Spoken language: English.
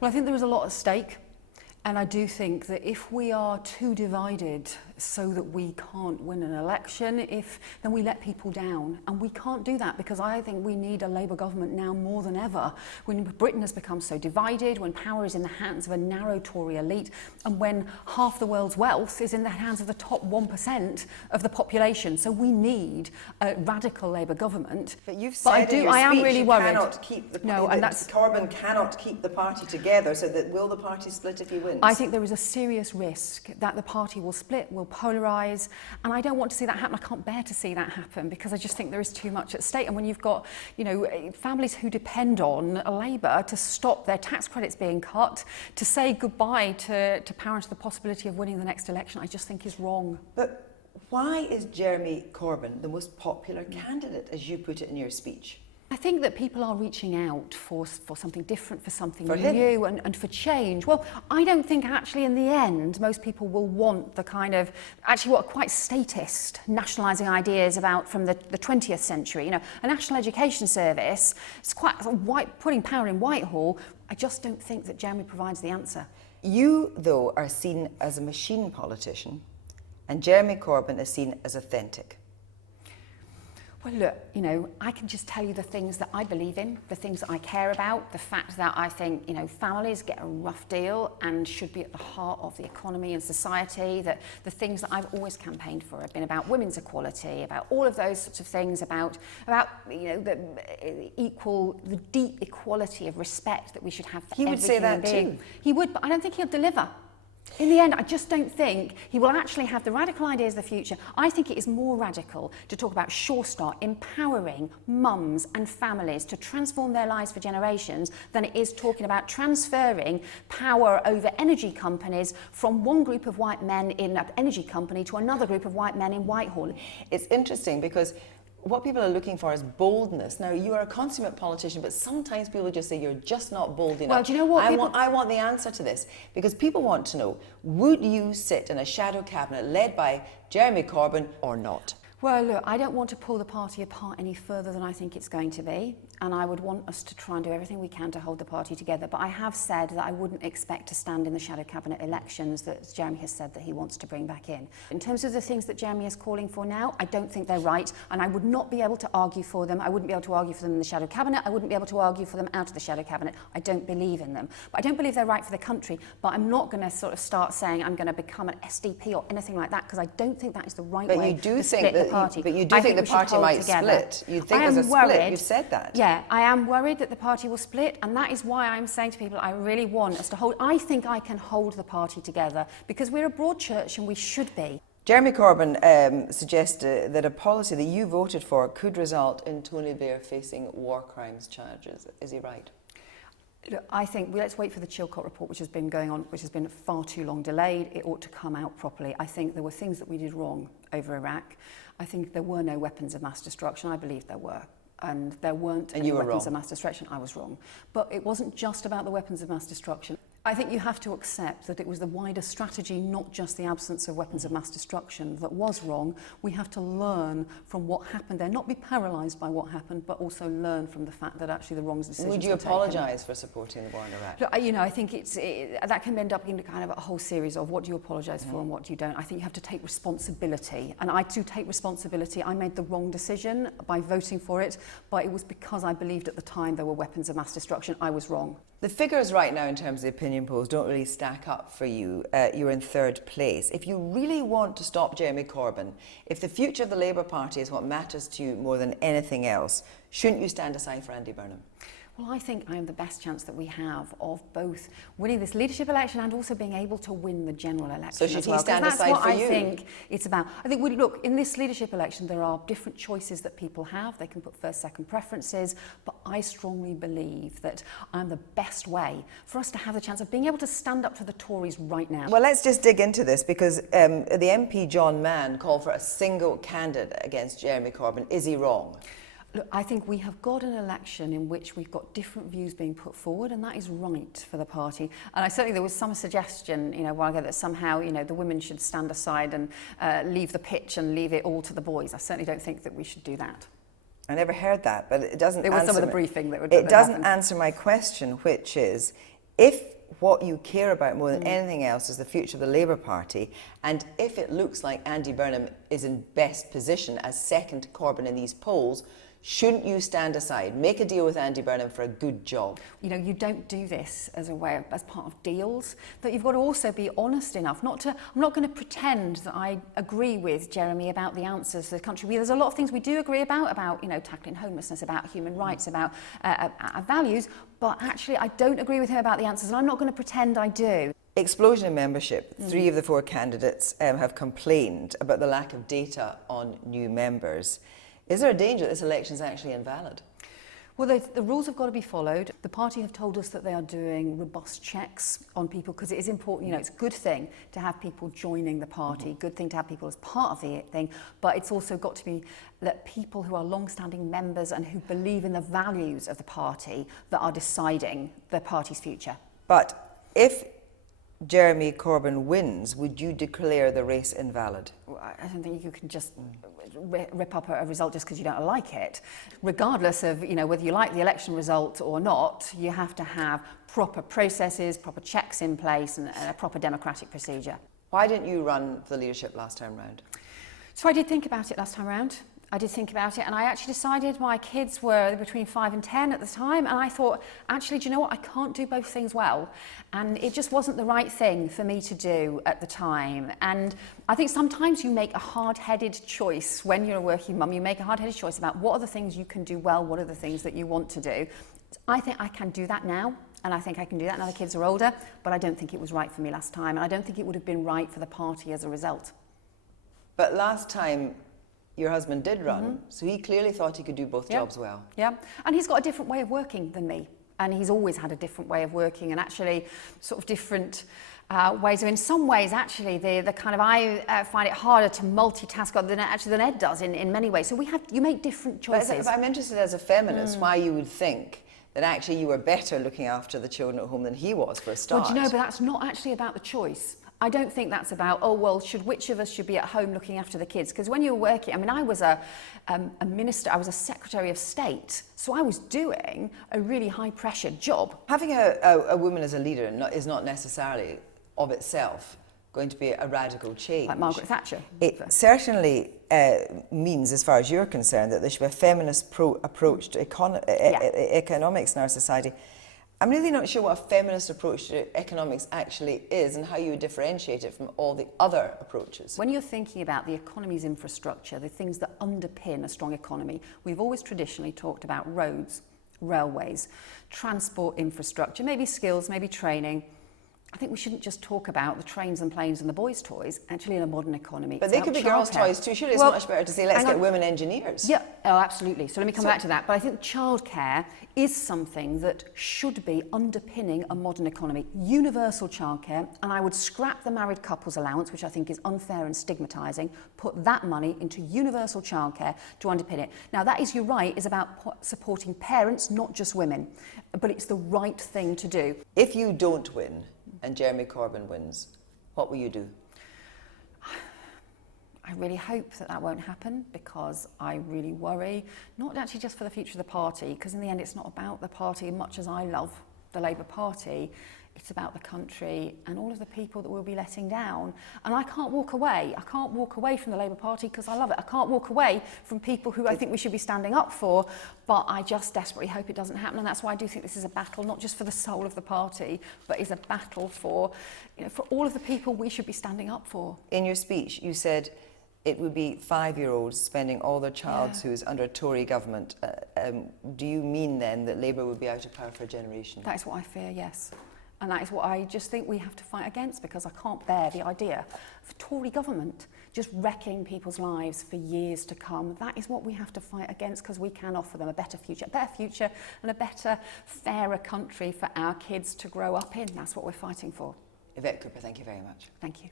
Well, I think there is a lot at stake. And I do think that if we are too divided so that we can't win an election, then we let people down. And we can't do that, because I think we need a Labour government now more than ever, when Britain has become so divided, when power is in the hands of a narrow Tory elite, and when half the world's wealth is in the hands of the top 1% of the population. So we need a radical Labour government. But you've said in your I am speech really you worried. cannot keep the No, and that's Corbyn cannot keep the party together, so that will the party split if he wins? I think there is a serious risk that the party will split, will polarise, and I don't want to see that happen. I can't bear to see that happen, because I just think there is too much at stake. And when you've got, families who depend on Labour to stop their tax credits being cut, to say goodbye to power and to the possibility of winning the next election, I just think is wrong. But why is Jeremy Corbyn the most popular candidate, as you put it in your speech? I think that people are reaching out for something different, for something For new and for change. Well, I don't think actually in the end most people will want the kind of, actually what are quite statist, nationalising ideas about from the 20th century. A national education service, it's quite putting power in Whitehall. I just don't think that Jeremy provides the answer. You, though, are seen as a machine politician, and Jeremy Corbyn is seen as authentic. Well, look, I can just tell you the things that I believe in, the things that I care about, the fact that I think, families get a rough deal and should be at the heart of the economy and society, that the things that I've always campaigned for have been about women's equality, about all of those sorts of things, about the deep equality of respect that we should have for every human being. He would say that too. He would, but I don't think he'll deliver. In the end, I just don't think he will actually have the radical ideas of the future. I think it is more radical to talk about Sure Start, empowering mums and families to transform their lives for generations, than it is talking about transferring power over energy companies from one group of white men in an energy company to another group of white men in Whitehall. It's interesting because what people are looking for is boldness. Now, you are a consummate politician, but sometimes people just say you're just not bold enough. Well, do you know what? I want the answer to this, because people want to know, would you sit in a shadow cabinet led by Jeremy Corbyn or not? Well, look, I don't want to pull the party apart any further than I think it's going to be, and I would want us to try and do everything we can to hold the party together. But I have said that I wouldn't expect to stand in the shadow cabinet elections that Jeremy has said that he wants to bring back in. In terms of the things that Jeremy is calling for now, I don't think they're right, and I would not be able to argue for them. I wouldn't be able to argue for them in the shadow cabinet. I wouldn't be able to argue for them out of the shadow cabinet. I don't believe in them. But I don't believe they're right for the country, but I'm not going to sort of start saying I'm going to become an SDP or anything like that, because I don't think that is the right way to split the party. But you do think the party might split? You think there's a split? You've said that. Yeah, I am worried that the party will split, and that is why I'm saying to people I really want us to hold. I think I can hold the party together, because we're a broad church and we should be. Jeremy Corbyn suggested that a policy that you voted for could result in Tony Blair facing war crimes charges. Is he right? Look, I think let's wait for the Chilcot report, which has been going on, which has been far too long delayed. It ought to come out properly. I think there were things that we did wrong over Iraq. I think there were no weapons of mass destruction. I believe there were. And there weren't any weapons of mass destruction. I was wrong. But it wasn't just about the weapons of mass destruction. I think you have to accept that it was the wider strategy, not just the absence of weapons of mass destruction, that was wrong. We have to learn from what happened there, not be paralysed by what happened, but also learn from the fact that actually the wrong decisions were taken. Would you apologise for supporting the war in Iraq? Look, I think that can end up in kind of a whole series of what do you apologise for and what do you don't. I think you have to take responsibility, and I do take responsibility. I made the wrong decision by voting for it, but it was because I believed at the time there were weapons of mass destruction. I was wrong. The figures right now in terms of the opinion polls don't really stack up for you. You're in third place. If you really want to stop Jeremy Corbyn, if the future of the Labour Party is what matters to you more than anything else, shouldn't you stand aside for Andy Burnham? Well, I think I am the best chance that we have of both winning this leadership election and also being able to win the general election. So should he stand aside for you? That's what I think it's about. I think, look, in this leadership election, there are different choices that people have. They can put first, second preferences, but I strongly believe that I'm the best way for us to have the chance of being able to stand up to the Tories right now. Well, let's just dig into this, because the MP John Mann called for a single candidate against Jeremy Corbyn. Is he wrong? Look, I think we have got an election in which we've got different views being put forward, and that is right for the party. And I certainly, there was some suggestion, a while ago that somehow, the women should stand aside and leave the pitch and leave it all to the boys. I certainly don't think that we should do that. I never heard that, but it doesn't. There was some of the briefing that would. It doesn't answer my question, which is, if what you care about more than anything else is the future of the Labour Party, and if it looks like Andy Burnham is in best position as second to Corbyn in these polls, shouldn't you stand aside, make a deal with Andy Burnham for a good job? You know, you don't do this as a way of, as part of deals, but you've got to also be honest enough not to. I'm not going to pretend that I agree with Jeremy about the answers to the country. There's a lot of things we do agree about, you know, tackling homelessness, about human rights, about values, but actually I don't agree with him about the answers, and I'm not going to pretend I do. Explosion in membership. 3 of the 4 candidates have complained about the lack of data on new members. Is there a danger that this election is actually invalid? Well, the rules have got to be followed. The party have told us that they are doing robust checks on people because it is important, you know, it's a good thing to have people joining the party, good thing to have people as part of the thing, but it's also got to be that people who are long-standing members and who believe in the values of the party that are deciding the party's future. But if Jeremy Corbyn wins, would you declare the race invalid? I don't think you can just rip up a result just because you don't like it. Regardless of, you know, whether you like the election result or not, you have to have proper processes, proper checks in place and a proper democratic procedure. Why didn't you run for the leadership last time round? So I did think about it last time round. I did think about it, and I actually decided my kids were between 5 and 10 at the time, and I thought, actually, do you know what? I can't do both things well, and it just wasn't the right thing for me to do at the time. And I think sometimes you make a hard-headed choice when you're a working mum. You make a hard-headed choice about what are the things you can do well, what are the things that you want to do. I think I can do that now, and I think I can do that now the kids are older, but I don't think it was right for me last time, and I don't think it would have been right for the party as a result. But last time, your husband did run, so he clearly thought he could do both jobs well. Yeah, and he's got a different way of working than me, and he's always had a different way of working, and actually sort of different ways. In some ways, actually, the kind of I find it harder to multitask than Ed does in many ways. So you make different choices. But I'm interested as a feminist why you would think that actually you were better looking after the children at home than he was for a start. Well, do you know, but that's not actually about the choice. I don't think that's about, oh, well, which of us should be at home looking after the kids? Because when you're working, I mean, I was a minister, I was a Secretary of State, so I was doing a really high-pressure job. Having a woman as a leader is not necessarily, of itself, going to be a radical change. Like Margaret Thatcher. It certainly means, as far as you're concerned, that there should be a feminist approach to economics in our society. I'm really not sure what a feminist approach to economics actually is and how you would differentiate it from all the other approaches. When you're thinking about the economy's infrastructure, the things that underpin a strong economy, we've always traditionally talked about roads, railways, transport infrastructure, maybe skills, maybe training. I think we shouldn't just talk about the trains and planes and the boys' toys, actually in a modern economy. But they could be girls' toys too. Surely it's much better to say, let's get women engineers. Yeah, oh, absolutely. So let me come back to that. But I think childcare is something that should be underpinning a modern economy. Universal childcare, and I would scrap the married couples allowance, which I think is unfair and stigmatising, put that money into universal childcare to underpin it. Now, that is, you're right, is about supporting parents, not just women. But it's the right thing to do. If you don't win, and Jeremy Corbyn wins, what will you do? I really hope that won't happen, because I really worry, not actually just for the future of the party, because in the end it's not about the party much as I love the Labour Party. It's about the country and all of the people that we'll be letting down. And I can't walk away. I can't walk away from the Labour Party because I love it. I can't walk away from people who I think we should be standing up for, but I just desperately hope it doesn't happen. And that's why I do think this is a battle, not just for the soul of the party, but is a battle for, you know, for all of the people we should be standing up for. In your speech, you said it would be 5-year-olds spending all their childhood who's under a Tory government. Do you mean then that Labour would be out of power for a generation? That is what I fear, yes. And that is what I just think we have to fight against, because I can't bear the idea of a Tory government just wrecking people's lives for years to come. That is what we have to fight against, because we can offer them a better future and a better, fairer country for our kids to grow up in. That's what we're fighting for. Yvette Cooper, thank you very much. Thank you.